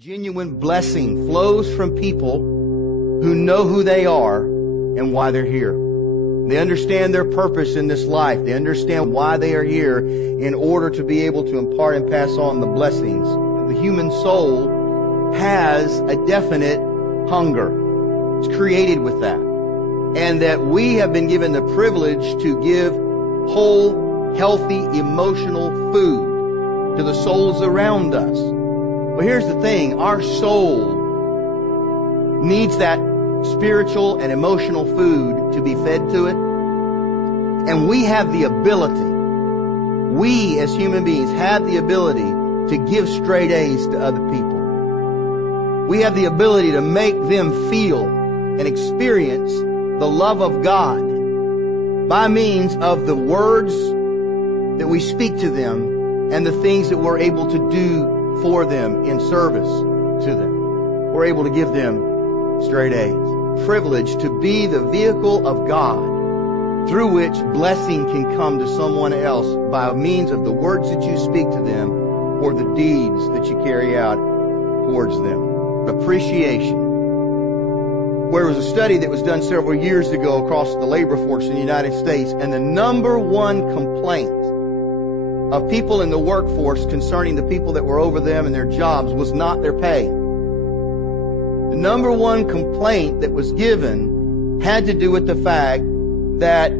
Genuine blessing flows from people who know who they are and why they're here. They understand their purpose in this life. They understand why they are here in order to be able to impart and pass on the blessings. The human soul has a definite hunger. It's created with that. And that we have been given the privilege to give whole, healthy, emotional food to the souls around us. But here's the thing, our soul needs that spiritual and emotional food to be fed to it. And we have the ability, we as human beings have the ability to give straight A's to other people. We have the ability to make them feel and experience the love of God by means of the words that we speak to them and the things that we're able to do for them in service to them. We're able to give them straight A's. Privileged to be the vehicle of God through which blessing can come to someone else by means of the words that you speak to them or the deeds that you carry out towards them. Appreciation. There was a study that was done several years ago across the labor force in the United States, and the number one complaint of people in the workforce concerning the people that were over them and their jobs was not their pay. The number one complaint that was given had to do with the fact that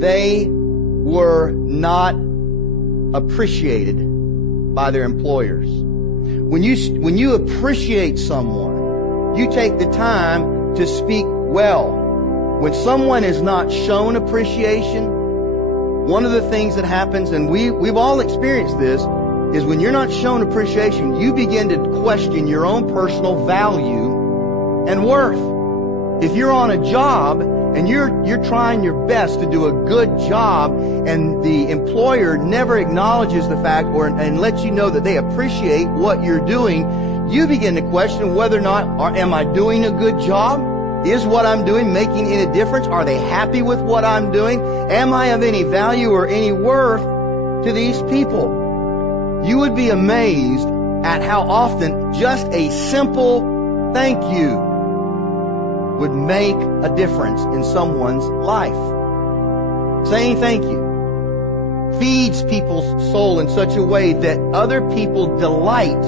they were not appreciated by their employers. When you appreciate someone, you take the time to speak well. When someone is not shown appreciation, one of the things that happens, and we've all experienced this, is when you're not shown appreciation, you begin to question your own personal value and worth. If you're on a job and you're trying your best to do a good job, and the employer never acknowledges the fact and lets you know that they appreciate what you're doing, you begin to question whether or not, am I doing a good job? Is what I'm doing making any difference? Are they happy with what I'm doing? Am I of any value or any worth to these people? You would be amazed at how often just a simple thank you would make a difference in someone's life. Saying thank you feeds people's soul in such a way that other people delight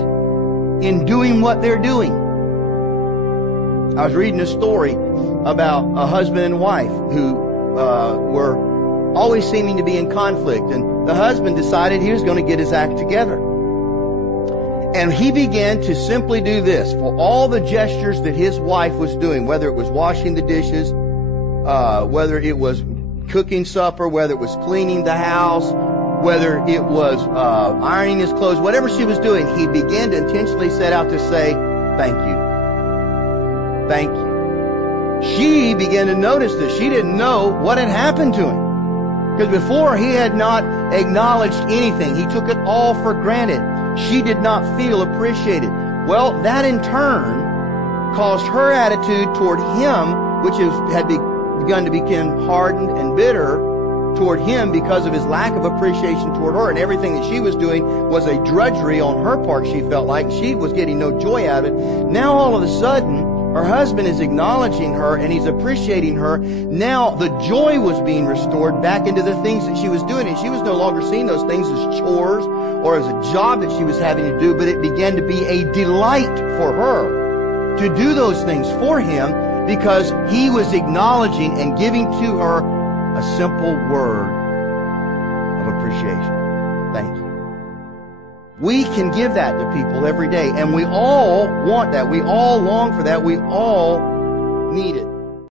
in doing what they're doing. I was reading a story about a husband and wife who were always seeming to be in conflict, and the husband decided he was going to get his act together. And he began to simply do this for all the gestures that his wife was doing, whether it was washing the dishes, whether it was cooking supper, whether it was cleaning the house, whether it was ironing his clothes, whatever she was doing, he began to intentionally set out to say, thank you. Thank you. She began to notice this. She didn't know what had happened to him. Because before he had not acknowledged anything. He took it all for granted. She did not feel appreciated. Well, that in turn caused her attitude toward him, which had begun to become hardened and bitter toward him because of his lack of appreciation toward her, and everything that she was doing was a drudgery on her part. She felt like she was getting no joy out of it. Now all of a sudden, her husband is acknowledging her and he's appreciating her. Now the joy was being restored back into the things that she was doing, and she was no longer seeing those things as chores or as a job that she was having to do, but it began to be a delight for her to do those things for him because he was acknowledging and giving to her a simple word of appreciation. Thank you. We can give that to people every day, and we all want that. We all long for that. We all need it.